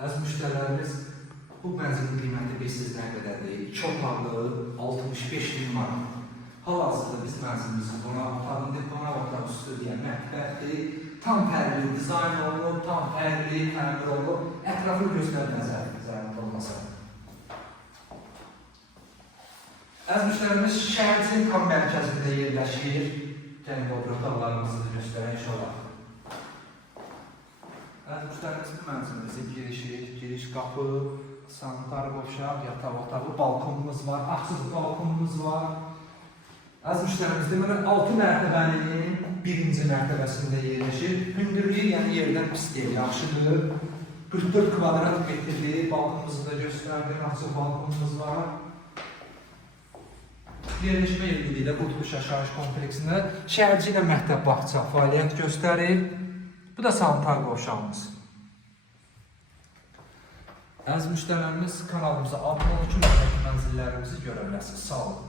Əziz müştərilərimiz, bu mənzilin qiyməti bilirsiniz nə qədərdir? 2 otaqlı 65.000 manat. Hal-hazırda biz mənzilimizin qonaq otaq üstü deyən mətbəxdir. Tam fərqli dizayn olunub, tam fərqli təmir olunub. Ətraflı göstərmə zəhmət olmasa. Əziz müştərilərimiz, şəhərimizin tam mərkəzində yerləşir. Gəlin o otaqlarımızı da göstərək inşallah. Əziz müştərilərimiz, bu mənzilimizin giriş qapı, sanitar qovşaq, yataq otağı, balkonumuz var, açıq balkonumuz var. Əziz müştərimiz, deməli 6 mərtəbənin 1-ci mərtəbəsində yerləşir. Hündürlüyü, yəni yerdən pis deyil, yaxşıdır. 44 kvadrat metrli balkonumuzu da göstərdim, açıq balkonumuz var. Yerləşmə yerliyi ilə Qutluş yaşayış kompleksində şəhərci ilə məktəb bağça fəaliyyət göstərir. Bu da sanitar qovşağımız. Əziz müştərilərimiz, kanalımıza abunə olun ki, mənzillərimizi görə biləsiniz. Sağ olun.